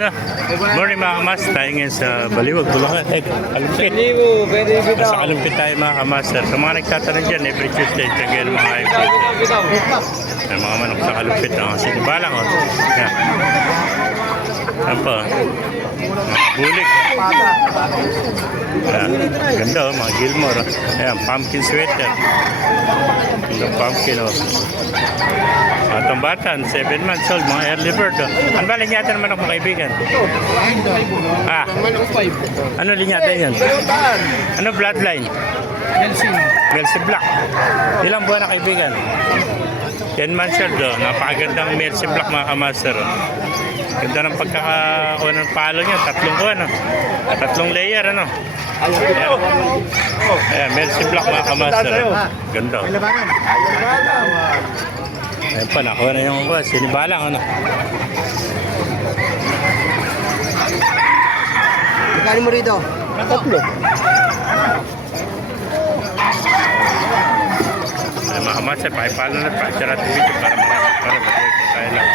Good morning mga kamas, tayo ngayon sa Baliwag, Bulacan. Eh, Kalumpit. Nasa Kalumpit tayo mga kamaster. Sa mga nagtatanong dyan, every Tuesday, tagay ng mga. Bitaw. May mga manok sa Kalumpit. Oh. Sige, balang. Oh. Yan. Yan pa. Mga bulik. Yan. Ganda oh, mga Gilmore. oh. Ayan, pumpkin sweater. Ganda pumpkin oh. Atong batan, 7 months old, mga early bird. Oh. Ano ba linyatan naman ako kaibigan? Ah, ano linyatan yan? Ano bloodline? Melsi Black. Ilang buwan na kaibigan? 10 months old oh. Napakagandang Melsi Black mga kamaster. Oh. Ganda ng pagkakakuha ng palo niya. Tatlong kuha no? Tatlong layer ano? Ayan. Ayan, Melsi Black mga kamaster. Ganda. oh. Ayan pa, nakuha na yung kuha. Sinibalang ano? Magkano mo rito? Tatlo. Ay, mga kamaster, pakipalo na pa. Sarap video para marami para mag